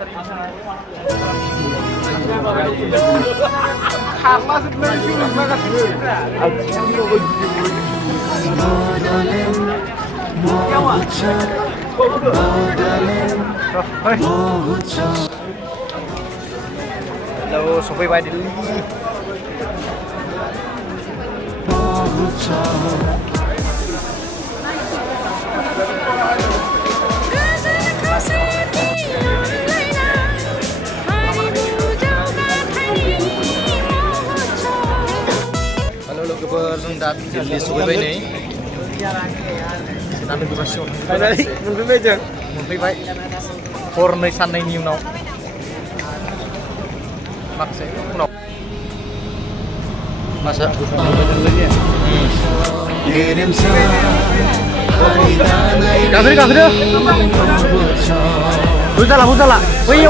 Halo, sopirnya dulu. Halo logober, जों दा दिल्ली सफैबाय नै दानो गुगासिनो मोनफैबाय जों मोनफैबाय हरनै साननैनि उनाव माखासे उनाव masa Gak Huzala. Wih.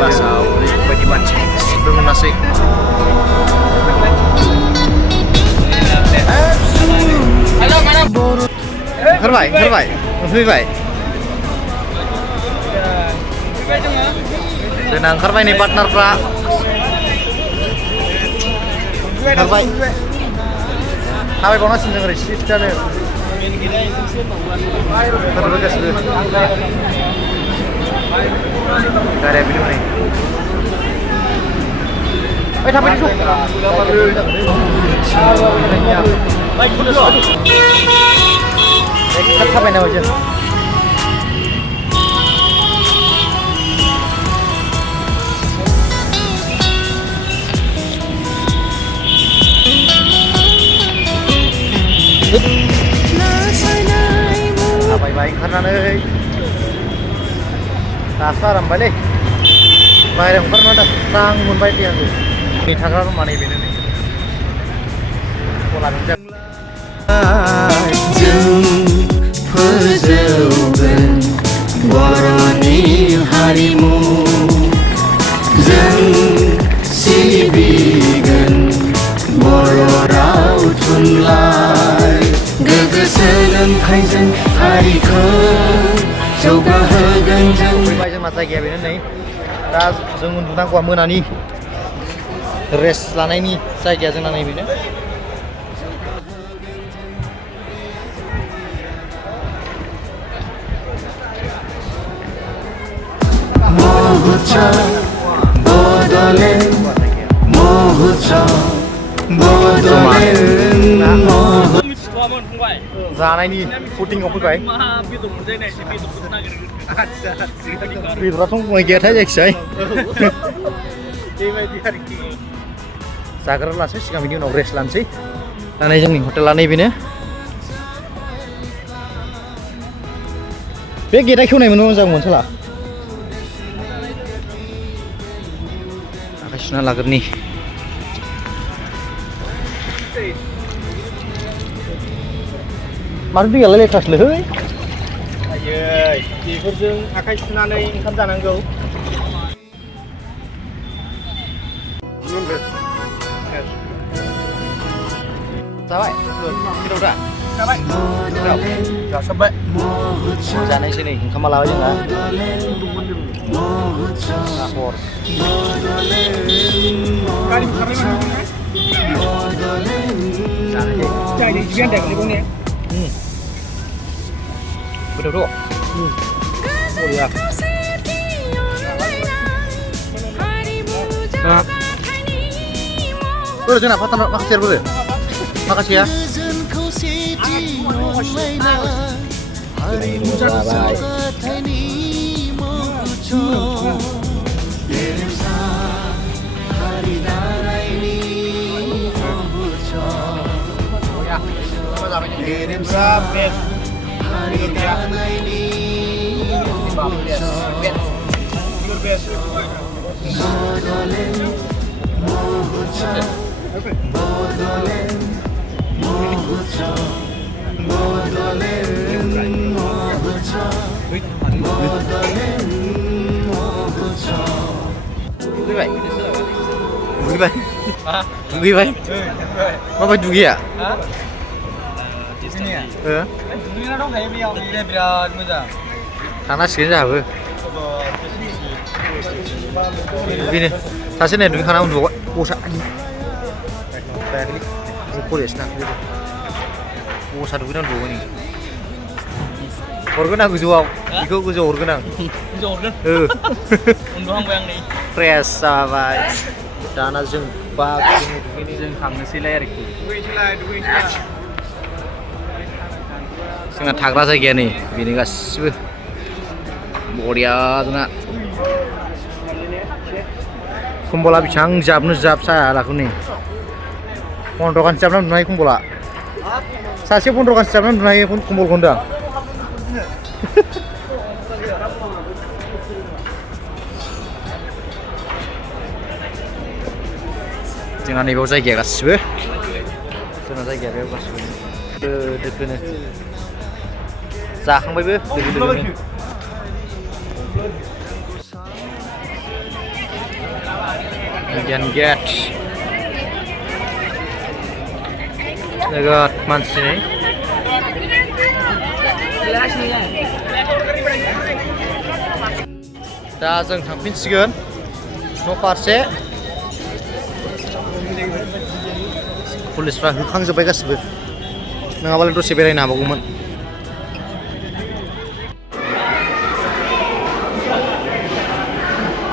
Basau bagi mancing dengan nasi. Halo mana? Herbai. Denang herbai nih partner pra. Herbai. Herbai bonus sih dengerin sih channel. Terbatas dulu. Gak ada video nih. Sampai di baik sudah. Sampai nawa aja. Baik karena nih. Dasar balik. Bayar pernah ada sang munbai tiang tu. Ini thakar mana ini nih? Pola bijak. Boroni harimu, jeng sibigan bororau tunlai, gegeselan kaizen hariko. Coba hegenjeng. Baiklah masa gaya ini nih. Dah jangan tentang kuah menani. Rest lana ini saya gaya jangan ini bina. Mohucha, bodolen, mohucha, bodolen, mohucha. जानायनि फुटिंआव फैबाय बेदराथ' बुंनाय गैयाथाय जायखिजाया जाग्रा लानोसै सिगां बिनि उनाव रेस्ट लानोसै दाना जोंनि हटेला नैबेनो बे गेटआ खेवनायमोन मोजां मोनसोला आखाइ सुना लाग्रोनि मानो दैयालाय लेथ्रासोलै आयै बेफोरजों आखाइ सुनानै ओंखाम जानांगौ जाबाय गिदिर दा जाबाय जाबाय जानायसै नै ओंखामा लाबाय जोंहा हर गारि खारबाय betul tuh. Oh ya. Boleh jangan apa tanah makasih boleh. Makasih ya. Kirim sabit. Dugi bay. Dugi bay. Dugi bay. मा बाय दुगिया? Sini ya? Dugiना dong kayak biar ini biar moja. थांनांसिगोन जोंहाबो बेनो सासे नै दुगैखाना उन्दुबाय बसा कलेज ना बसा दुगैना उन्दुबाय नै हरगोन आं गोजौआव बेखौ गोजौआव हरगोन आं गोजौआव हरगोन उन्दुहांबाय आं नै फ्रेस जाबाय दाना जों दुगैनो जों थांनोसैलाय आरोखि दुगैनोसैलाय जोंना थाग्रा जायगाया नै बेनो गासिबो बरिया जोंना कम्बला बेसेबां जाबनो जाब सायालाखौ नै 15 गानसो जाबना उन्दुनो हायो कम्बला सासे 15 गानसो जाबना उन्दुनो हायो कम्बलखौ होनदों आं जोंना नैबेयाव जायगाया गासिबो जोंना जायगाया बेयाव गासिबो दोखोनो जाखांबायबो दोखो Indian Gate नोगोद मानसि नै दा जों थांफिनसिगोन न' फारसे पुलिसफ्रा होखांजोब्बाय गासिबो नङाबालाय दसे बेरायनो हाबावगौमोन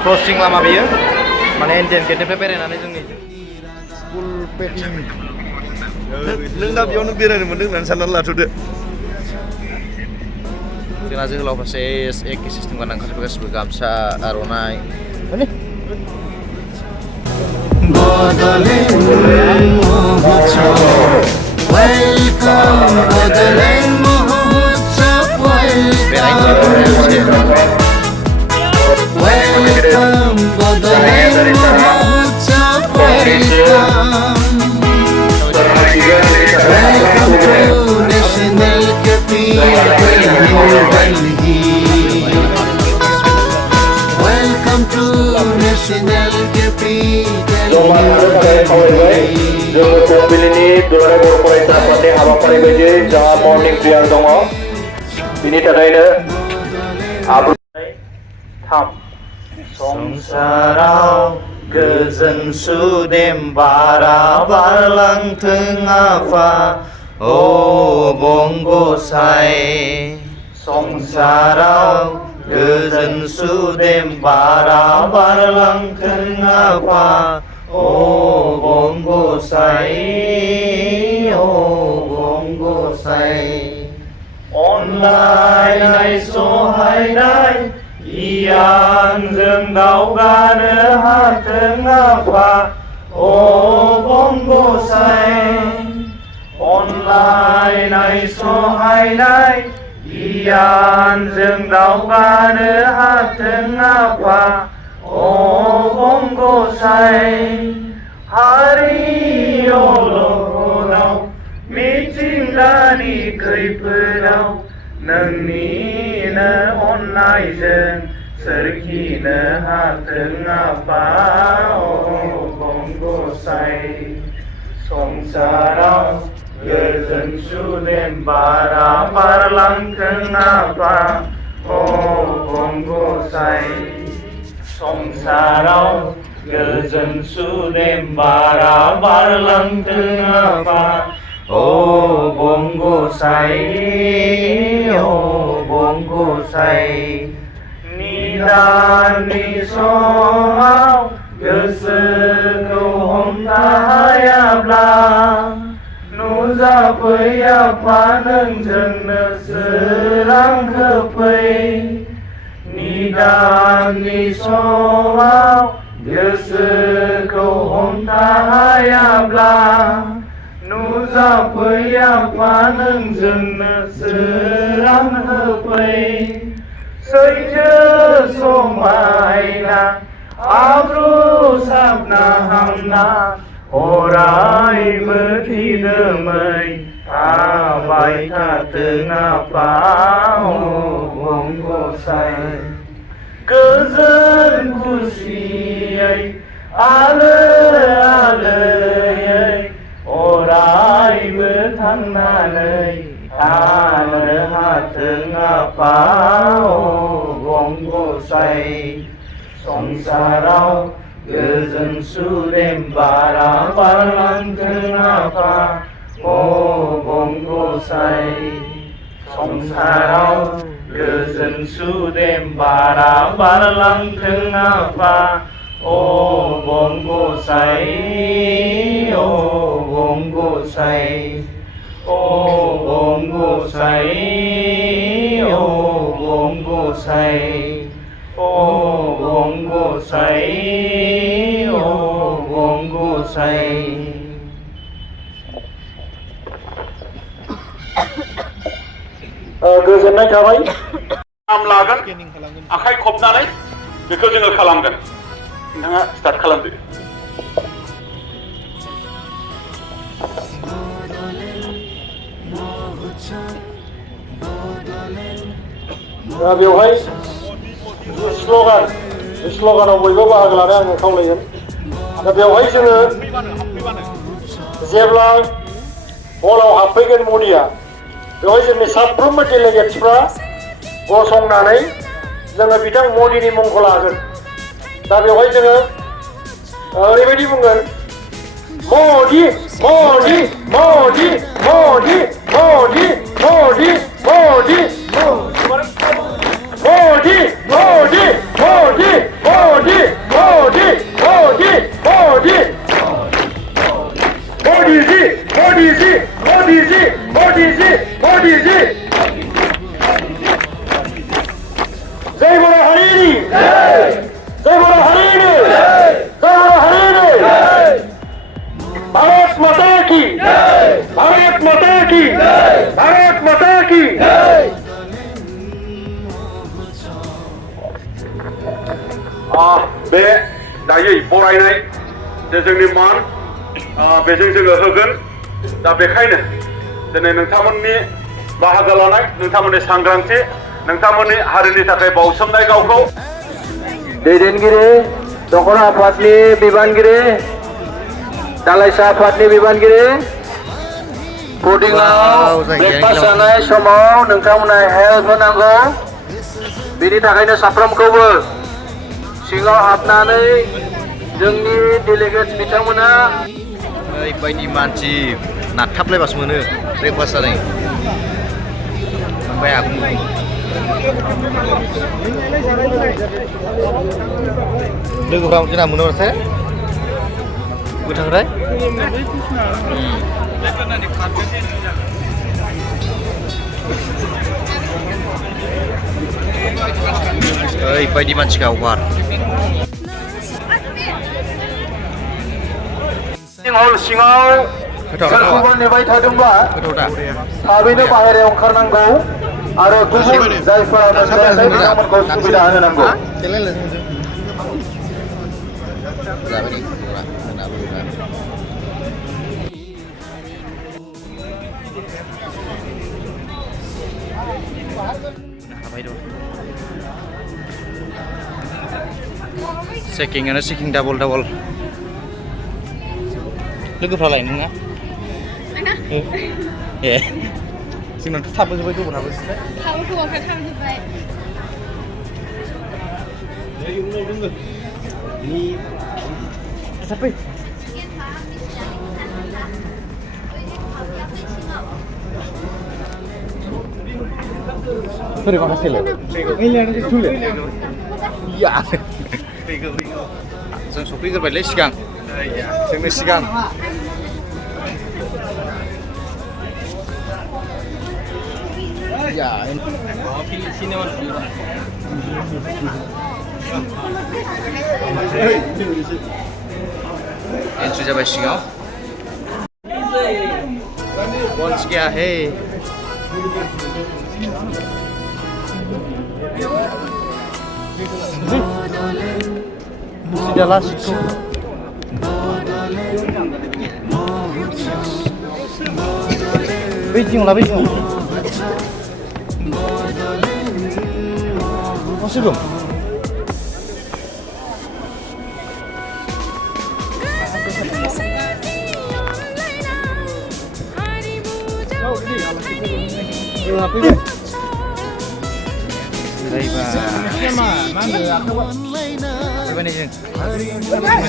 क्रसिं लामा बेयो माने इन्डियान गेटनिफ्राय बेरायनानै जोंनि स्कुल पेकिं नों दा बेयावनो बेरायनो मोन्दों होननानै साननानै लाथ'दो जोंना जोहोलावफ्रासो एखे सिस्टेम गानना ओंखारजोबो गासिबो गामसा आर'नाइ Welcome to National Capital. जोङो फुंबिलिनि दुलाराय बर' फरायसा आफादनि हाबाफारि बायदियै जोंहा मर्निं प्रेयार दङ बिनि थाखायनो आब्रुथि 3 संसाराव गोजोन सुदेम बारा बारलांथों आफा अ बंग'साय संसाराव गोजोन सुदेम बारा बारलांथों आफा अ बंग'साय अनलायनाय सहायनाय गियानजों दावगानो हाथों आफा अ बंग'साय अनलायनाय सहायनाय गियानजों दावगानो हाथों आफा अ बंग'साय हारि अलखदाव मिथिंगानि खैफोदाव नोंनिनो अननायजों सोरखिनो हाथों आफा अ बंग'साय संसाराव गोजोन सुदेम बारा बारलांथों आफा अ बंग'साय संसाराव गोजोन सुदेम बारा बारलांथों आफा अ बंग'साय निदाननि समाव गोसोखौ हमनो हायाब्ला नुजाफै आफा नोंजोंनो सोरां होफै निदाननि समाव गोसोखौ हमनो हायाब्ला नुजाफै आफा नोंजोंनो सोरां होफै सैथो समायना आब्रु साबना हामना अरायबो दिदोमै थाबाय थाथों आफा अबं गसाइ गोजोन खुसियै आलो आलोयै अरायबो थांनानै थानो हाथों आफा अबं गसाइ संसाराव गोजोन सुदेम बारा बारलांथों आफा अबं गसाइ संसाराव गोजोन सुदेम बारा बारलांथों आफा अबं गसाइ अबं गसाइ अबं गसाइ अबं गसाइ अबं गसाइ अबं गसाइ गोजोननाय थाबाय नाम लागोन आखाइ खबनानै बेखौ जोङो खालामगोन नोंथाङा स्टार्ट खालामदो दा बेवहाय स्ल'गानाव बयबो बाहागो लानो आङो खावलायगोन दा बेवहाय जोङो जेब्ला हलाव हाबफैगोन मदिया बेवहाय जोंनि साफ्रोमबो डेलिगेट्सफ्रा गसंनानै जोङो बिथां मदिनि मुंखौ लागोन दा बेवहाय जोङो ओरैबायदि बुंगोन मदि मदि मदि मदि मदि मदि मदि Modi, Modi, Modi, Modi, Modi, Modi, Modi. Modiji, Modiji, Modiji, Modiji, Modiji. Jai Bola Harini. Jai Bola Harini. Jai Bola Harini. Bharat Mata ki. Bharat Mata ki. Bharat Mata ki. बे दायै बरायनाय जे जोंनि मान बेजों जोङो होगोन दा बेखायनो दिनै नोंथांमोननि बाहागो लानाय नोंथांमोननि सांग्रांथि नोंथांमोननि हारिनि थाखाय बावसोमनाय गावखौ दैदेनगिरि दख'ना आफादनि बिबानगिरि दालाइसा आफादनि बिबानगिरि फुडिंआव ब्रेकफास्ट जानाय समाव नोंथांमोनहा हेल्प होनांगौ बेनि थाखायनो साफ्रोमखौबो सिङाव हाबनानै जोंनि डेलिगेट्स बिथांमोना ओरैबायदि मानसि नारथाबलायबासो मोनो ब्रेकफास्ट जानाय ओमफ्राय आं लोगोफ्रा जोंना मोनोबासो गोथांराय ओरैबायदि मानसि गावगार हल सिङाव सोरखौबा नेबाय थादोंब्ला थाबैनो बाहेरायाव ओंखारनांगौ आरो गुबुन जायफोरा मोनथियाखै बिथांमोनखौ सुबिदा होनो नांगौ चेकिंआनो चेकिं डाबल डाबल लोगोफ्रालाय नोंना ए जोंनाथ' थाबोजोब्बाय गोबाव हौवाफ्रा थाबोजोब्बाय Sorry, makasih loh. Ini ada dulu ya? Iya. जों सफैग्रोबायलै सिगां जोंनो सिगां या एन्ट्रि जाबाय सिगाङाव बन्स गया हे Sudah lah, बै जिङाव गासिबो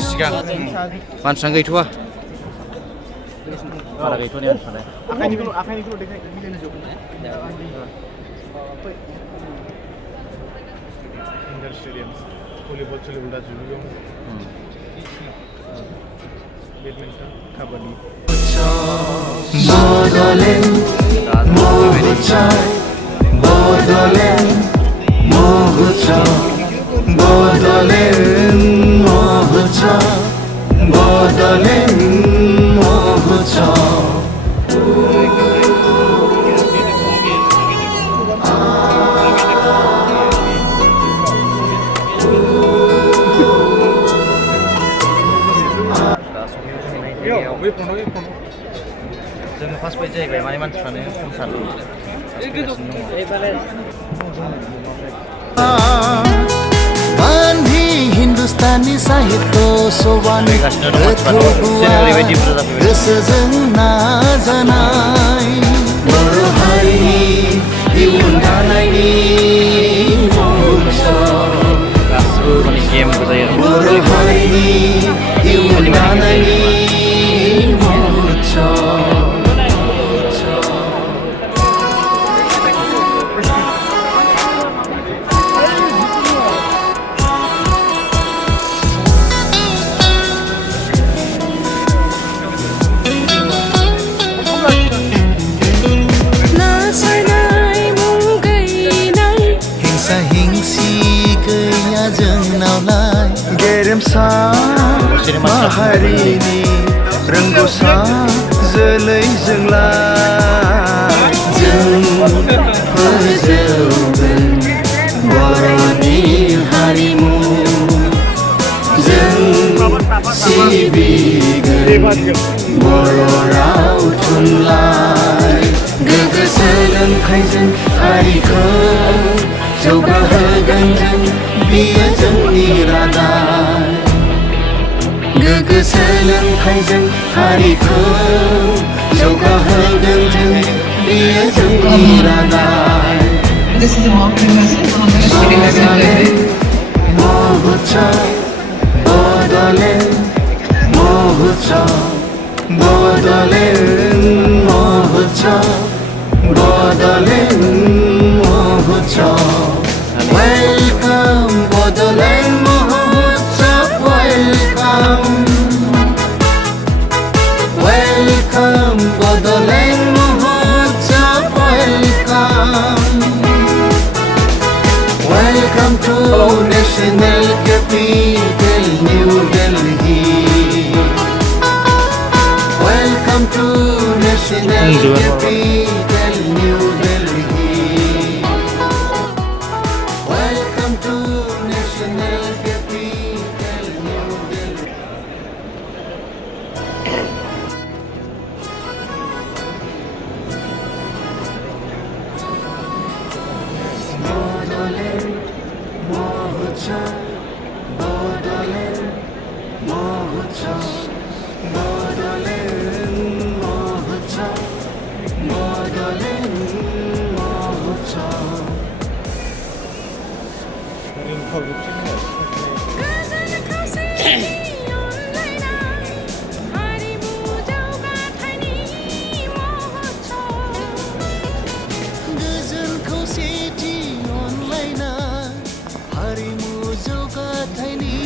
सिगां मानसियानो गैथ'वा बारा गैथ'नाया आखाइनिखौल' देखाय मिलायनो जोबगोन इंडोर स्टेडियम भलिबल सलिबल दा जुबो बैडमिंटन काबाडी जोङो फार्स्ट बाइट जाहैबाय माने मानसिफ्रानो खमथार गांधी हिंदुस्तानी साहित्य सोबान गोसोजों नाजानाय बर' हारिनि इयुन दानायनि गासिबो माने गेम जायो बर' हारिनि इयुन दानायनि गेरेमसा माहारिनि रोंगौसा जोलै जोंलाय जों फोजौगोन बर'नि हारिमु जों सिबिगोन बर' राव थुनलाइ गोग्गो सोलोंथाइजों हारिखौ जौगाहोगोन जों बियो जोंनि रादाय गोग्गो सोलोंथाइजों हारिखौ जौगाहोगोन जों बियो जोंनि रादाय This is a welcome message on the studio assembly. महोत्सव बड'लेण्ड महोत्सव बड'लेण्ड महोत्सव बड'लेण्ड महोत्सव Welcome Bodoland Mahotsav welcome Welcome Bodoland Mahotsav welcome Welcome to National Capital New Delhi Welcome to National Capital New Delhi Welcome to National Capital New Delhi Bodoland Mahotsav Bodoland Mahotsav Bodoland Mahotsav Bodoland Mahotsav गोजोन खौसेथि अनलायना हारिमु जौगाथायनि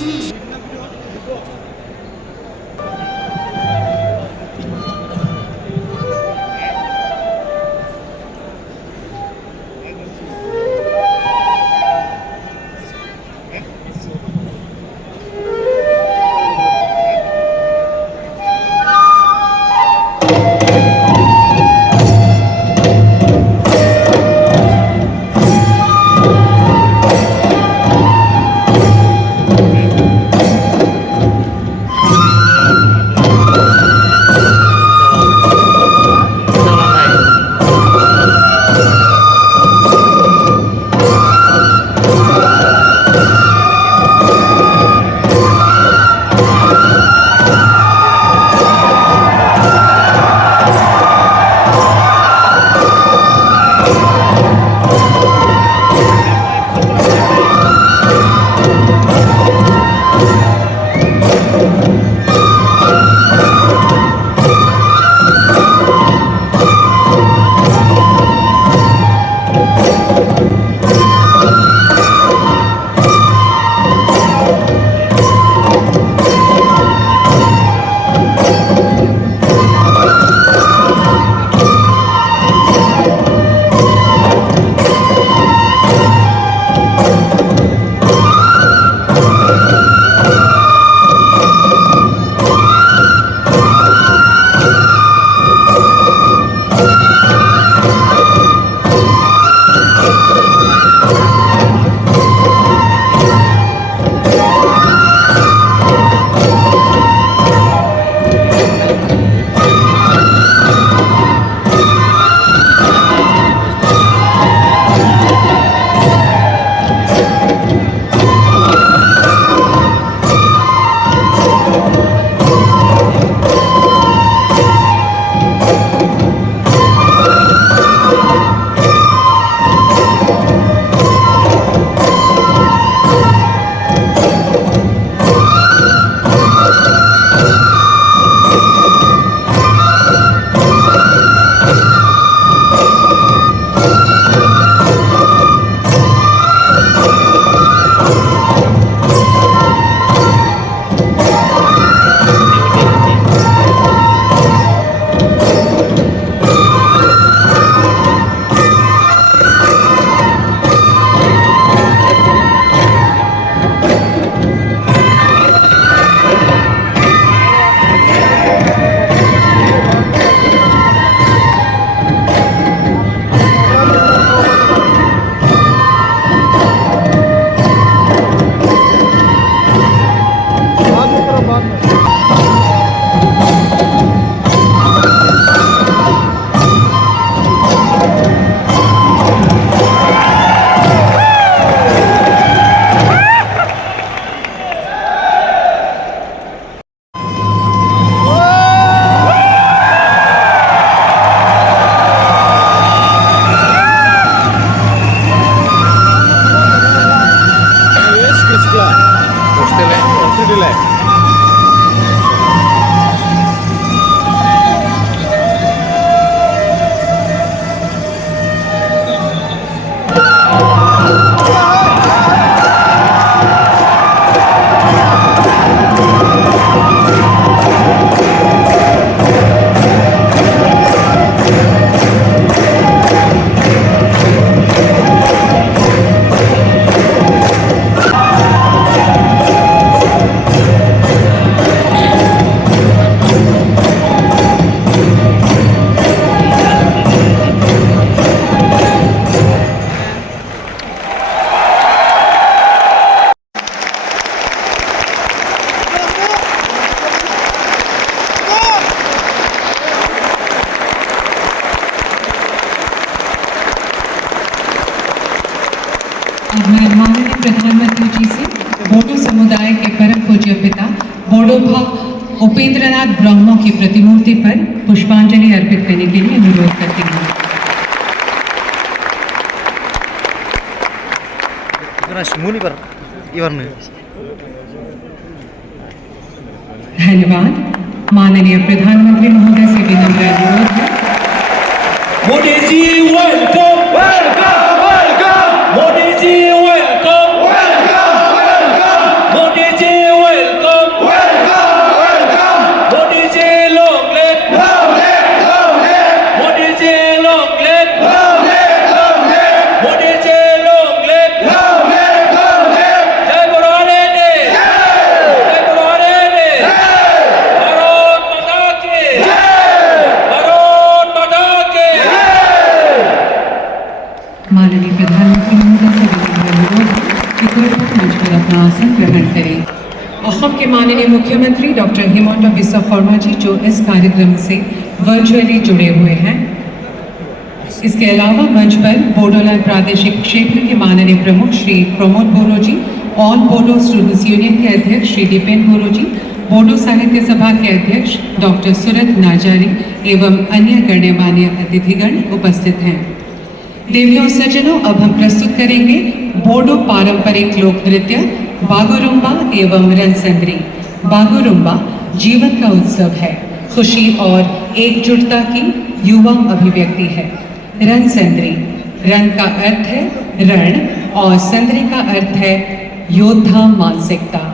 प्रधानमंत्री जी से बोडो समुदाय के परम पूज्य पिता बोडोभा उपेंद्रनाथ ब्रह्मो की प्रतिमूर्ति पर पुष्पांजलि अर्पित करने के लिए अनुरोध करती हूँ। धन्यवाद। माननीय प्रधानमंत्री महोदय से विनम्र अनुरोध है। Modi ji welcome welcome welcome Modi ji welcome welcome welcome Modi ji welcome welcome welcome Modi ji long live Modi ji long live Modi ji long live जय बुराने ने जय बुराने ने भारत माता की भारत माता की माननीय प्रधानमंत्री महोदय से विनम्र अनुरोध है कि कृपया मंच पर अपना आसन ग्रहण करें। असम के माननीय मुख्यमंत्री डॉक्टर हिमंता बिस्वा शर्मा जी जो इस कार्यक्रम से वर्चुअली जुड़े हुए हैं। इसके अलावा मंच पर बोडोलैंड प्रादेशिक क्षेत्र के माननीय प्रमुख श्री प्रमोद बोरो जी, ऑल बोडो स्टूडेंट्स यूनियन के अध्यक्ष श्री दीपेन बोरो जी, बोडो साहित्य सभा के अध्यक्ष डॉक्टर सुरत नाजारी एवं अन्य गण्यमान्य अतिथिगण उपस्थित हैं। देवियों सज्जनों, अब हम प्रस्तुत करेंगे बोडो पारंपरिक लोक नृत्य बागुरुम्बा एवं रणसंद्री। बागुरुम्बा जीवन का उत्सव है, खुशी और एकजुटता की युवा अभिव्यक्ति है। रणसंद्री, रण का अर्थ है रण और संद्री का अर्थ है योद्धा मानसिकता।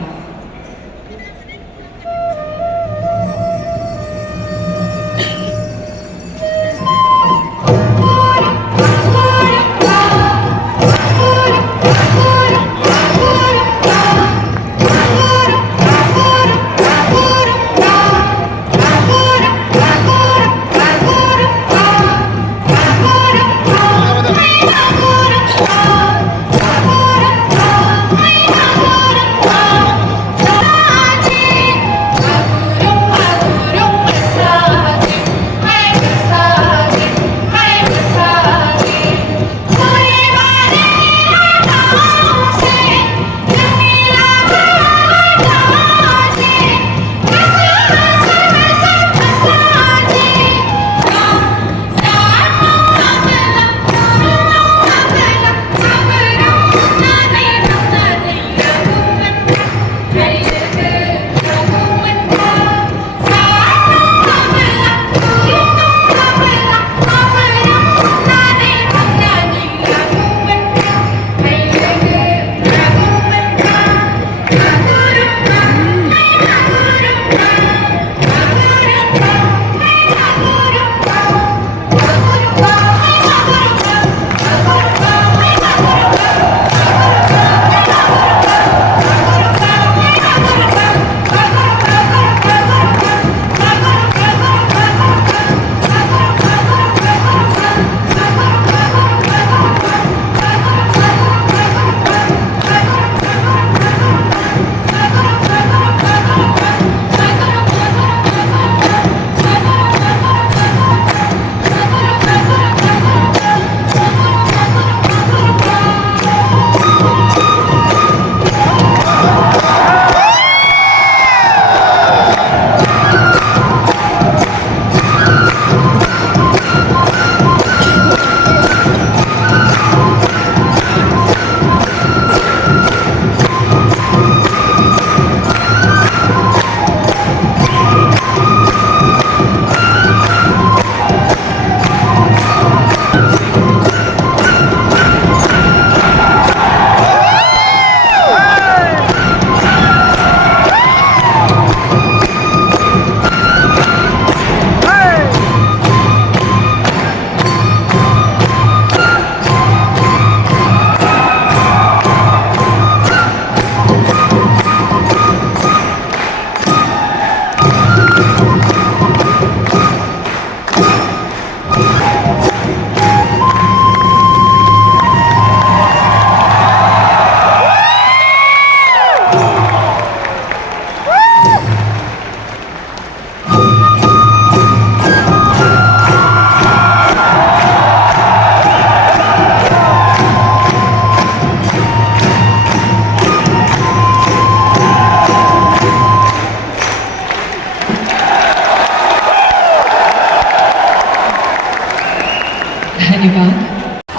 धन्यवाद।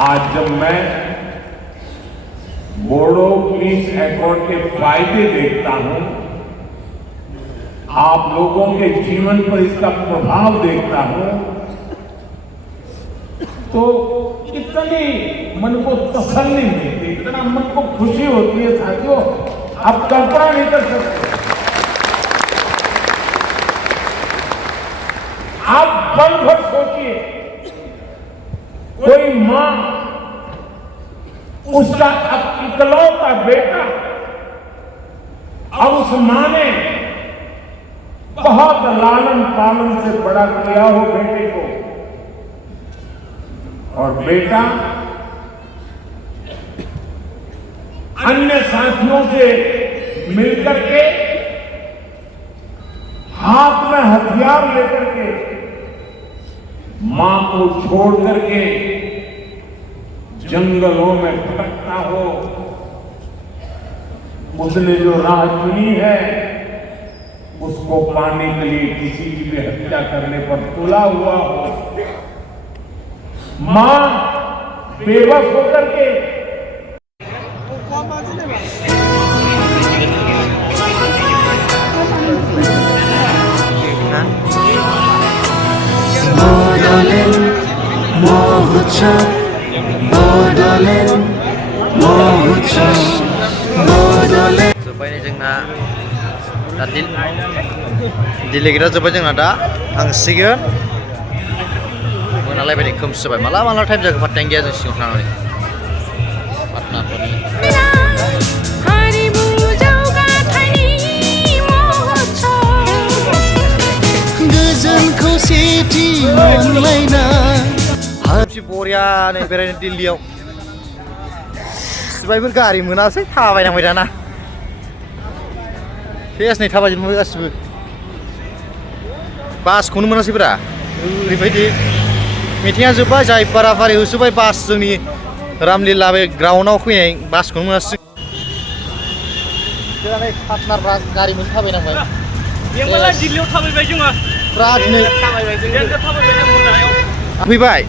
आज जब मैं बोडो पीस एकॉर्ड के फायदे देखता हूं, आप लोगों के जीवन पर इसका प्रभाव देखता हूं, तो इतनी मन को तसल्ली मिलती है, इतना मन को खुशी होती है साथियों, आप कल्पना नहीं कर सकते। आप पल भर सोचिए, कोई मां उसका इकलौता बेटा, अब उस मां ने बहुत लालन पालन से बड़ा किया हो बेटे को, और बेटा अन्य साथियों से मिलकर के हाथ में हथियार लेकर के मां को छोड़ करके जंगलों में भटकता हो, उसने जो राह चुनी है उसको पाने के लिए किसी की भी हत्या करने पर तुला हुआ हो, मां बेबस होकर के जोब्बाय जोंना दा दिलेगिरा जोब्बाय जोंना दा थांसिगोन मोनालायबाय खोमसि जाबाय माला टाइम जाखो पात्तायानो गैया जों सिङाव थांनानै पाटनाफोरनि गोजोन खौसेथि अनलायनाय हाबसि बरियानो बेरायनो दिल्लीयाव सिबायफोर गारि मोनासै थाबायनांबाय दाना फेसनै थाबायजोबबाय गासिबो बासखौनो मोनासैब्रा ओरैबायदि मिटिंआ जोब्बाय जाय फाराफारि होसोबाय बास जोंनि रामलीला बे ग्राउन्डआव फैनाय बासखौनो मोनासै जोंहा पार्टनारफ्रा गारि मोनसे थाबायनांबाय दिल्लीयाव थाबायबाय जोङो फुरा दिनै थाबायबाय जों थाबायबाय जों मोनायाव फैबाय